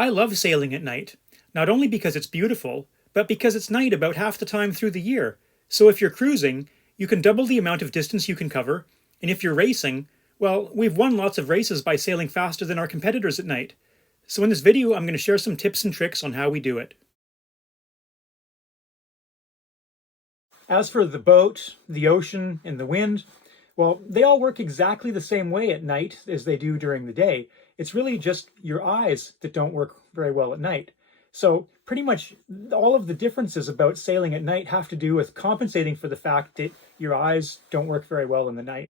I love sailing at night, not only because it's beautiful, but because it's night about half the time through the year. So if you're cruising, you can double the amount of distance you can cover, and if you're racing, well, we've won lots of races by sailing faster than our competitors at night. So in this video, I'm going to share some tips and tricks on how we do it. As for the boat, the ocean, and the wind, well, they all work exactly the same way at night as they do during the day. It's really just your eyes that don't work very well at night. So pretty much all of the differences about sailing at night have to do with compensating for the fact that your eyes don't work very well in the night.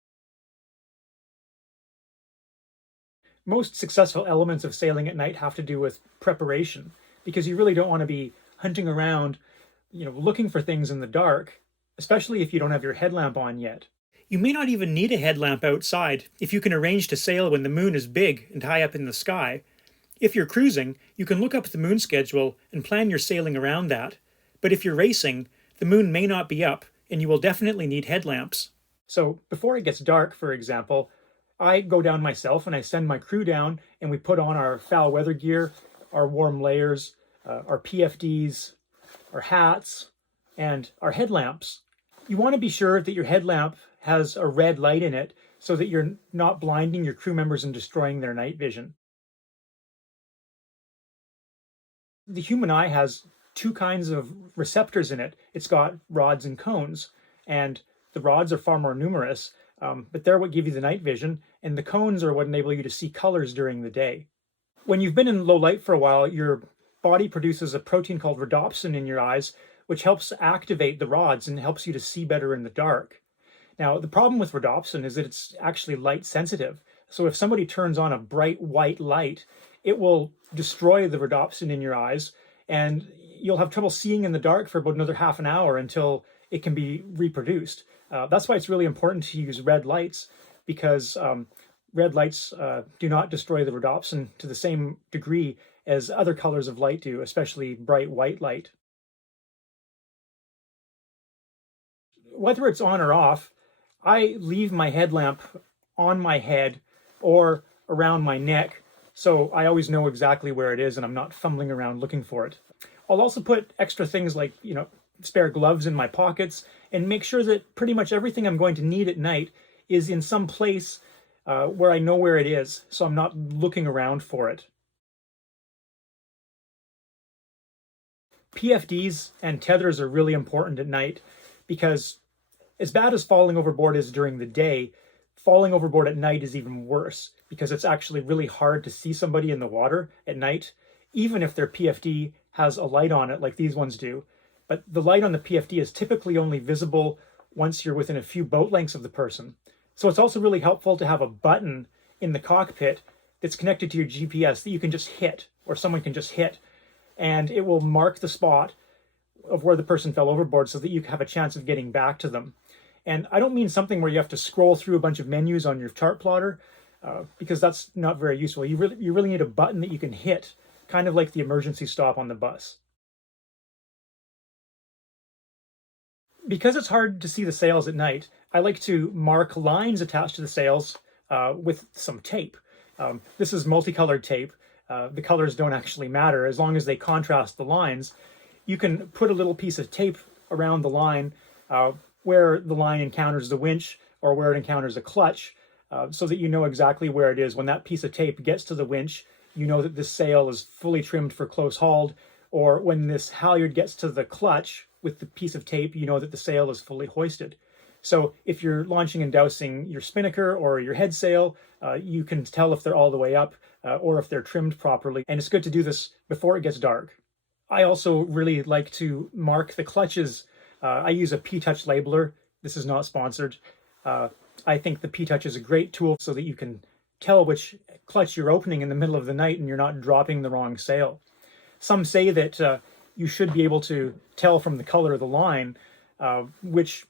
Most successful elements of sailing at night have to do with preparation, because you really don't want to be hunting around, looking for things in the dark, especially if you don't have your headlamp on yet. You may not even need a headlamp outside if you can arrange to sail when the moon is big and high up in the sky. If you're cruising, you can look up the moon schedule and plan your sailing around that. But if you're racing, the moon may not be up, and you will definitely need headlamps. So before it gets dark, for example, I go down myself and I send my crew down and we put on our foul weather gear, our warm layers, our PFDs, our hats, and our headlamps. You want to be sure that your headlamp has a red light in it so that you're not blinding your crew members and destroying their night vision. The human eye has two kinds of receptors in it. It's got rods and cones, and the rods are far more numerous, but they're what give you the night vision, and the cones are what enable you to see colors during the day. When you've been in low light for a while, your body produces a protein called rhodopsin in your eyes, which helps activate the rods and helps you to see better in the dark. Now, the problem with rhodopsin is that it's actually light sensitive. So if somebody turns on a bright white light, it will destroy the rhodopsin in your eyes, and you'll have trouble seeing in the dark for about another half an hour until it can be reproduced. That's why it's really important to use red lights, because red lights do not destroy the rhodopsin to the same degree as other colors of light do, especially bright white light. Whether it's on or off, I leave my headlamp on my head or around my neck, so I always know exactly where it is and I'm not fumbling around looking for it. I'll also put extra things like, spare gloves in my pockets and make sure that pretty much everything I'm going to need at night is in some place where I know where it is, so I'm not looking around for it. PFDs and tethers are really important at night because as bad as falling overboard is during the day, falling overboard at night is even worse because it's actually really hard to see somebody in the water at night, even if their PFD has a light on it like these ones do. But the light on the PFD is typically only visible once you're within a few boat lengths of the person. So it's also really helpful to have a button in the cockpit that's connected to your GPS that you can just hit, or someone can just hit, and it will mark the spot of where the person fell overboard so that you have a chance of getting back to them. And I don't mean something where you have to scroll through a bunch of menus on your chart plotter, because that's not very useful. You really need a button that you can hit, kind of like the emergency stop on the bus. Because it's hard to see the sails at night, I like to mark lines attached to the sails with some tape. This is multicolored tape. The colors don't actually matter as long as they contrast the lines. You can put a little piece of tape around the line where the line encounters the winch or where it encounters a clutch, so that you know exactly where it is. When that piece of tape gets to the winch, you know that this sail is fully trimmed for close hauled, or when this halyard gets to the clutch with the piece of tape, you know that the sail is fully hoisted. So if you're launching and dousing your spinnaker or your head sail, you can tell if they're all the way up or if they're trimmed properly, and it's good to do this before it gets dark. I also really like to mark the clutches. I use a P-Touch labeler. This is not sponsored. I think the P-Touch is a great tool so that you can tell which clutch you're opening in the middle of the night and you're not dropping the wrong sail. Some say that you should be able to tell from the color of the line which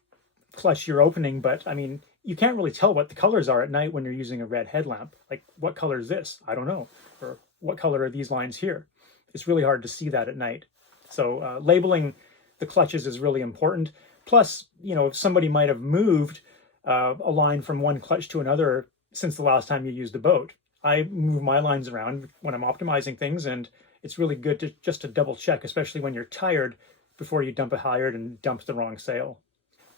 clutch you're opening, but I mean, you can't really tell what the colors are at night when you're using a red headlamp. Like, what color is this? I don't know. Or what color are these lines here? It's really hard to see that at night. So labeling the clutches is really important. Plus, if somebody might have moved a line from one clutch to another since the last time you used the boat. I move my lines around when I'm optimizing things, and it's really good to just to double check, especially when you're tired, before you dump a halyard and dump the wrong sail.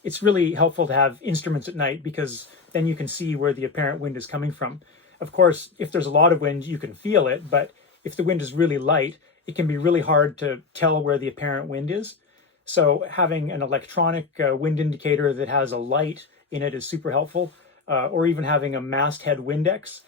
It's really helpful to have instruments at night because then you can see where the apparent wind is coming from. Of course, if there's a lot of wind, you can feel it, but if the wind is really light, it can be really hard to tell where the apparent wind is. So having an electronic wind indicator that has a light in it is super helpful, or even having a masthead Windex.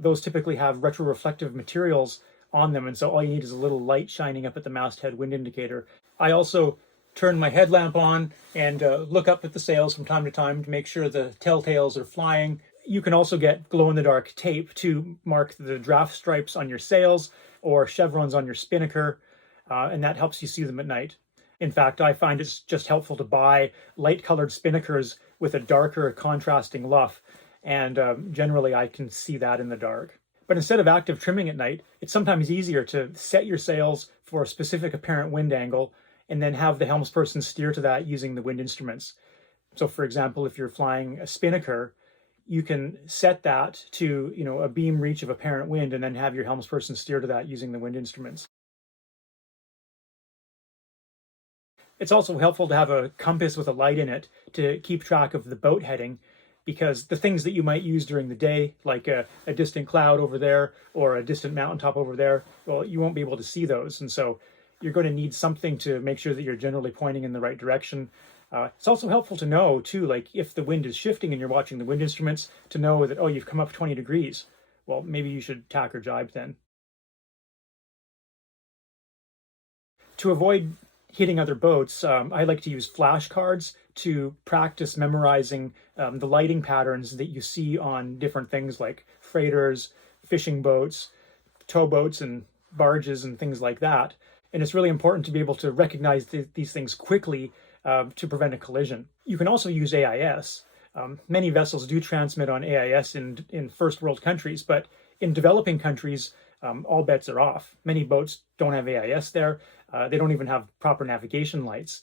Those typically have retroreflective materials on them, and so all you need is a little light shining up at the masthead wind indicator. I also turn my headlamp on and look up at the sails from time to time to make sure the telltales are flying. You can also get glow-in-the-dark tape to mark the draft stripes on your sails or chevrons on your spinnaker, and that helps you see them at night. In fact, I find it's just helpful to buy light-colored spinnakers with a darker contrasting luff, and generally I can see that in the dark. But instead of active trimming at night, it's sometimes easier to set your sails for a specific apparent wind angle and then have the helmsperson steer to that using the wind instruments. So for example, if you're flying a spinnaker, you can set that to a beam reach of apparent wind and then have your helmsperson steer to that using the wind instruments. It's also helpful to have a compass with a light in it to keep track of the boat heading, because the things that you might use during the day, like a distant cloud over there or a distant mountaintop over there, well, you won't be able to see those. And so you're going to need something to make sure that you're generally pointing in the right direction. It's also helpful to know, too, like if the wind is shifting and you're watching the wind instruments, to know that, oh, you've come up 20 degrees. Well, maybe you should tack or jibe then. To avoid hitting other boats, I like to use flashcards to practice memorizing the lighting patterns that you see on different things like freighters, fishing boats, towboats, and barges and things like that. And it's really important to be able to recognize these things quickly to prevent a collision. You can also use AIS. Many vessels do transmit on AIS in first world countries, but in developing countries, all bets are off. Many boats don't have AIS there. They don't even have proper navigation lights.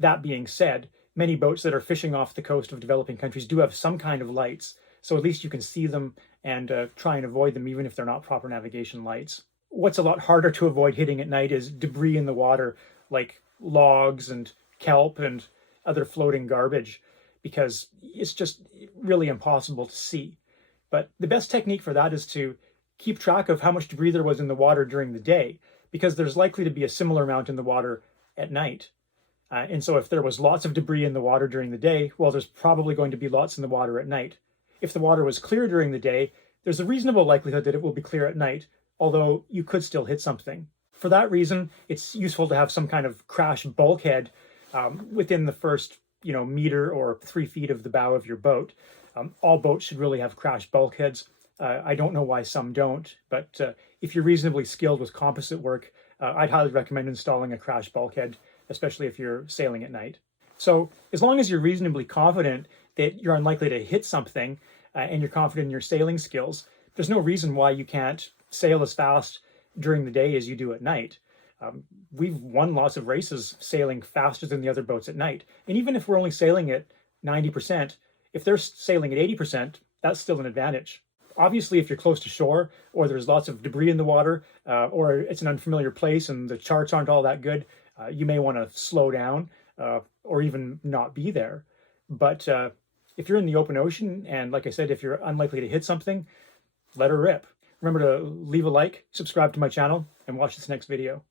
That being said, many boats that are fishing off the coast of developing countries do have some kind of lights, so at least you can see them and try and avoid them even if they're not proper navigation lights. What's a lot harder to avoid hitting at night is debris in the water, like logs and kelp and other floating garbage, because it's just really impossible to see. But the best technique for that is to keep track of how much debris there was in the water during the day, because there's likely to be a similar amount in the water at night. And so if there was lots of debris in the water during the day, well, there's probably going to be lots in the water at night. If the water was clear during the day, there's a reasonable likelihood that it will be clear at night, although you could still hit something. For that reason, it's useful to have some kind of crash bulkhead within the first meter or 3 feet of the bow of your boat. All boats should really have crash bulkheads. I don't know why some don't, but if you're reasonably skilled with composite work, I'd highly recommend installing a crash bulkhead, especially if you're sailing at night. So as long as you're reasonably confident that you're unlikely to hit something and you're confident in your sailing skills, there's no reason why you can't sail as fast during the day as you do at night. We've won lots of races sailing faster than the other boats at night. And even if we're only sailing at 90%, if they're sailing at 80%, that's still an advantage. Obviously, if you're close to shore or there's lots of debris in the water or it's an unfamiliar place and the charts aren't all that good, you may want to slow down or even not be there. But if you're in the open ocean and, like I said, if you're unlikely to hit something, let her rip. Remember to leave a like, subscribe to my channel, and watch this next video.